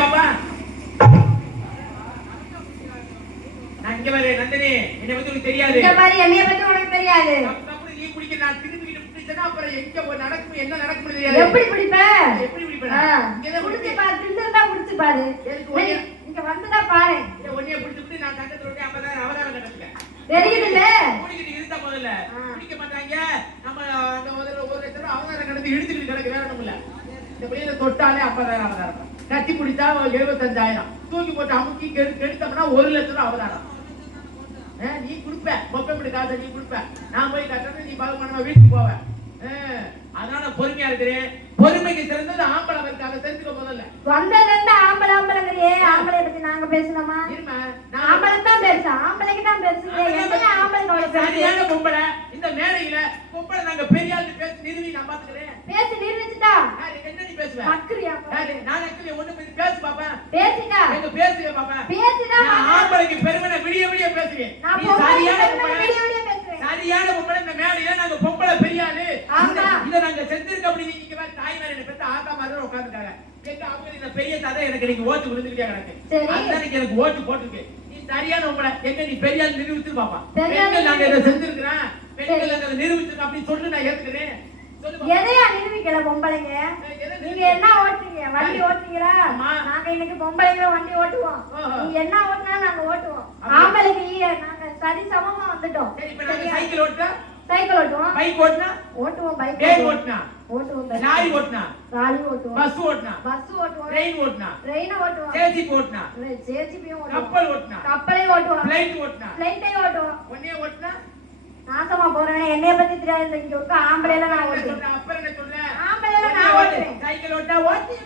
பாப்பா நான் இங்க வரேன் நந்தினி என்னை பத்தி உனக்கு தெரியாது இந்த மாதிரி என்னைய பத்தி உனக்கு தெரியாது அப்படி நீ குடிக்க நான் திருப்பி பிடிச்சனா அப்புறம் எங்க போய் நடக்கும் என்ன நடக்கும் தெரியாது எப்படி பிடிப்ப எப்படி பிடிப்ப இங்க குடிச்சு பாரு திண்டா குடிச்சு பாரு இங்க வந்துடா பாரு ஒண்ணே பிடிச்சிட்டு நான் கட்டத்துல ஓடி 50,000 அவதாரம் கட்டறேன் தெரியுதுல்ல குடிக்கிட்டு இருந்தா முதல்ல குடிக்க மாட்டாங்க நம்ம அந்த முதல்ல 1 லட்சம் அவதாரம் கடந்து இழுத்துட்டு கிடக்கு வேற ஒண்ணும் இல்ல இந்த பையனை தொட்டாலே 50,000 அவதாரம் கட்டி பிடிச்சா 75,000 தூக்கி போட்டு அமுக்கி கெடுத்தோம்னா 1 லட்சம் அவதாரம் நீ குடுப்ப மொப்பப்படி காசை நீ குடுப்ப நான் போய் கட்டணும் நீ பகவான வீட்டுக்கு போவ அதனால பொறுமையா இருக்கிறேன் பொறுமைக்கு சிறந்தது ஆம்பளை இருக்காங்க தெரிஞ்சுக்க முதல்ல வந்ததுல இருந்து ஆம்பளைங்கறியே ஆம்பளை பத்தி நாங்க பேசணுமா ஆம்பளை தான் பேசா ஆம்பளைக்கு தான் பேசுறீங்க என்ன ஆம்பளை சரியான பொம்பளை இந்த மேடையில பொம்பளை நாங்க பெரிய ஆளு பேசி நிறுவி நான் பாத்துக்கிறேன் பேசி நிறுவிச்சுட்டா என்ன நீ பேசுவ அக்கறியா நான் அக்கறியா ஒண்ணு பேசி பாப்பா பேசிடா எங்க பேசுங்க பாப்பா பேசிடா ஆம்பளைக்கு பெருமையை விடிய விடிய பேசுறேன் நீ சரியான பொம்பளை விடிய விடிய பேசுறேன் சரியான பொம்பளை இந்த மேடையில நாங்க பொம்பளை பெரிய ஆளு இத நாங்க செஞ்சிருக்க அப்படி நீங்க வேற தாய் வேற என்ன பெத்த ஆத்தா மாதிரி உட்கார்ந்துட்டாங்க எங்க அவங்க இந்த பெரிய தாதை எனக்கு நீங்க ஓட்டு விழுந்துட்டே கிடக்கு அன்னைக்கு எனக்கு ஓட்டு போட்டுருக்கு நீ சரியான பொம்பளை எங்க நீ பெரிய ஆளு நிரூபிச்சு பாப்பா பெண்கள் நாங்க இத செஞ்சிருக்கோம் பெண்கள் நாங்க நிரூபிச்சு அப்படி சொல்லு நான் ஏத்துக்கிறேன் எதையா நிரூபிக்கல பொம்பளைங்க நீங்க என்ன ஓட்டுறீங்க வண்டி ஓட்டுறீங்களா நாங்க இன்னைக்கு பொம்பளைங்க வண்டி ஓட்டுவோம் நீங்க என்ன ஓட்டுனாலும் நாங்க ஓட்டுவோம் ஆம்பளைக்கு நாங்க சரி சமமா வந்துட்டோம் சைக்கிள் ஓட்டுறா சைக்கிள் ஓட்டுவோம் பைக் ஓட்டுனா ஓட்டுவோம் பைக் ஓட்டுனா ஓட்டுவோம் லாரி ஓட்டுனா லாரி ஓட்டுவோம் பஸ் ஓட்டுனா பஸ் ஓட்டுவோம் ட்ரெயின் ஓட்டுனா ட்ரெயின் ஓட்டுவோம் ஜேசிபி ஓட்டுனா ஜேசிபியும் ஓட்டுவோம் கப்பல் ஓட்டுனா கப்பலே ஓட்டுவோம் ஃளைட் ஓட்டுனா ஃளைட்டே ஓட்டுவோம் ஒண்ணே ஓட்டுனா நாசமா போறேன் என்னைய பத்தி தெரியாது இங்க இருக்க ஆம்பளைல நான் ஓட்டுறேன் அப்புறம் என்ன சொல்றேன் ஆம்பளைல நான் ஓட்டுறேன் சைக்கிள் ஓட்டா ஓட்டி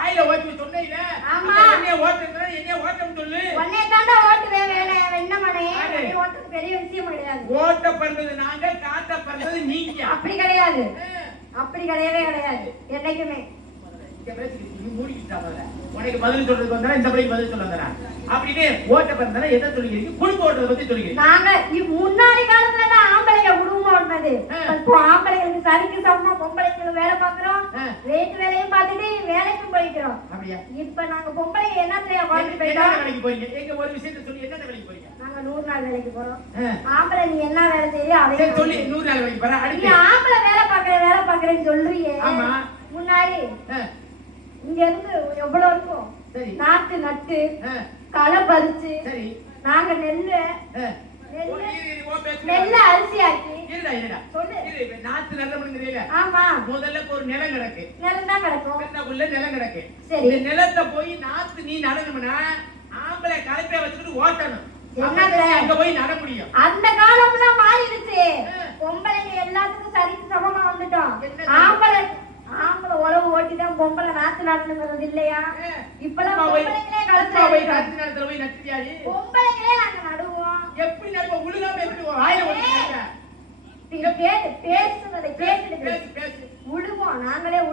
ஆயில ஓட்டி சொன்னீங்க ஆமா என்னைய ஓட்டுறேன் என்னைய ஓட்டணும் சொல்லு ஒண்ணே தாண்டா ஓட்டுவேன் வேணே என்ன மனே நீ ஓட்டுறது பெரிய விஷயம் கிடையாது ஓட்ட பண்றது நாங்க காட்ட பண்றது நீங்க அப்படி கிடையாது அப்படி கிடையவே கிடையாது என்னைக்குமே இங்க பேசிட்டு நீ மூடிக்கிட்டா முதல்ல உனக்கு பதில் சொல்றதுக்கு வந்தா இந்த படி பதில் சொல்ல வந்தா அப்படியே ஓட்ட பண்றதா எதை சொல்றீங்க குடும்ப ஓட்டறத பத்தி சொல்றீங்க நாங்க முன்னாடி காலத்துல தான் ஆம்பளைங்க குடும்பம் ஓடுனது இப்போ ஆம்பளைங்களுக்கு சரிக்கு சமமா பொம்பளைங்களுக்கு வேலை பாக்குறோம் வீட்டு வேலையும் பார்த்துட்டு வேலைக்கும் போய்க்கிறோம் அப்படியே இப்ப நாங்க பொம்பளைங்க என்னத்தையா வாழ்க்கை போயிட்டோம் வேலைக்கு போறீங்க எங்க ஒரு விஷயத்தை சொல்லி என்ன வேலைக்கு போறீங்க நாங்க 100 நாள் வேலைக்கு போறோம் ஆம்பளை நீ என்ன வேலை செய்யறியோ அதை சொல்லி 100 நாள் வேலைக்கு போற நீ ஆம்பளை வேலை பாக்குறேன்னு சொல்றியே ஆமா முன்னாடி இங்க இருந்து எவ்வளவு இருக்கும் நாட்டு நட்டு களை பறிச்சு நாங்க நெல்லு அரிசி ஆக்கி நாத்து நல்ல ஆமா முதல்ல ஒரு நிலம் கிடக்கு நிலம் தான் கிடக்கும் நிலம் கிடக்கு சரி நிலத்தை போய் நாத்து நீ நடணும்னா ஆம்பளை கலப்பைய வச்சுட்டு ஓட்டணும் அங்க போய் நட முடியும் அந்த காலம்லாம் மாறிடுச்சு பொம்பளைங்க எல்லாத்துக்கும் சரிக்கு சமமா வந்துட்டோம் ஆம்பளை உழவு ஓட்டிதான் பொம்பளை நாத்து நடணுங்கிறது இல்லையா இப்பெல்லாம் பொம்பளைங்களே களத்துல போய் நட்டுறியாடி பொம்பளைங்களே நாங்க நடுவோம் எப்படி நடுவோம் உழுகாம எப்படி வாயில ஓட்டிங்க பேசுனதை கேட்டுட்டு உழுவோம் நாங்களே